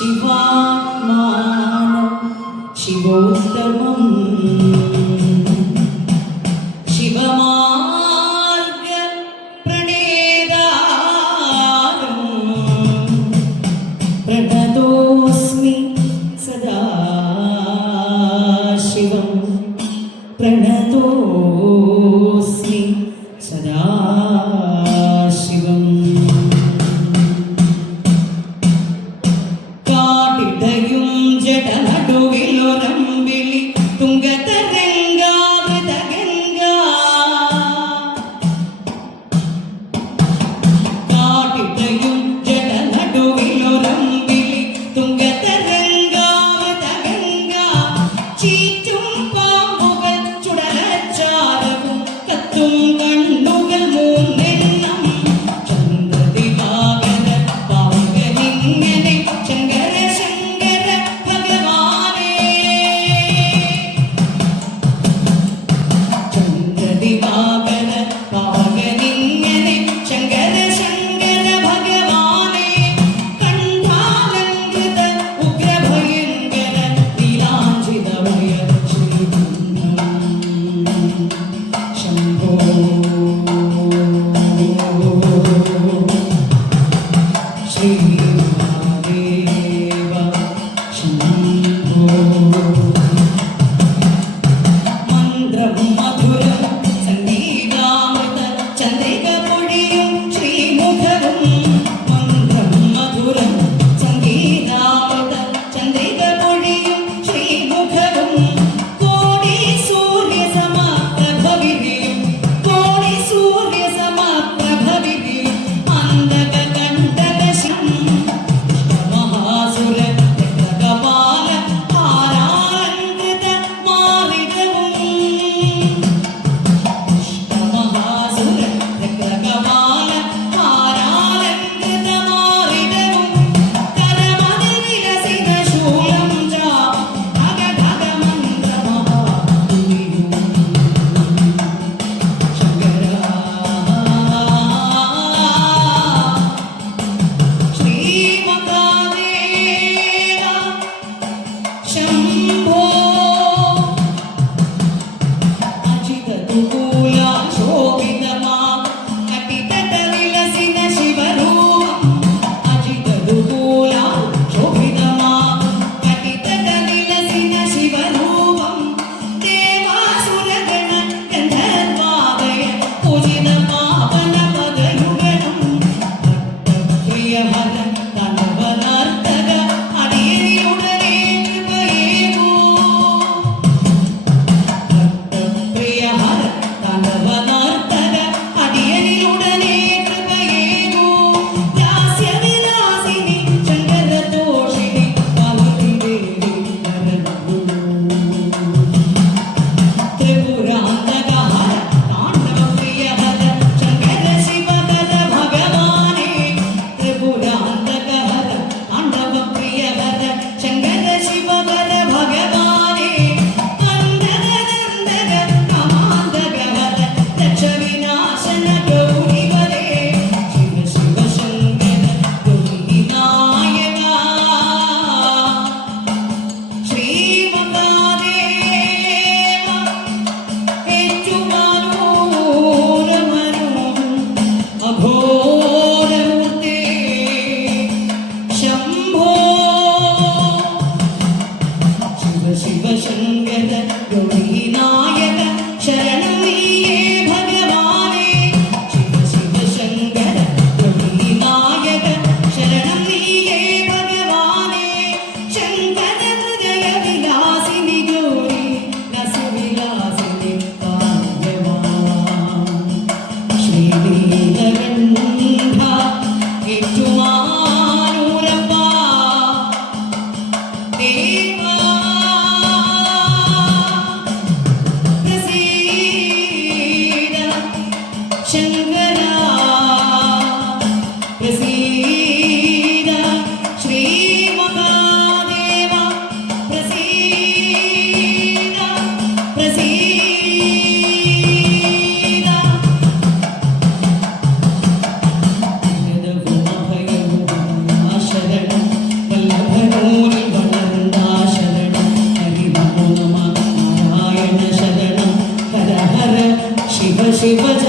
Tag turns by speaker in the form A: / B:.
A: ശിവാത്മാന ശിവോത്തമം. ശിവമാർഗ പ്രണേതാരം. പ്രണതോസ്മി സദാ ശിവം പ്രണതോ ശിവ ശരണം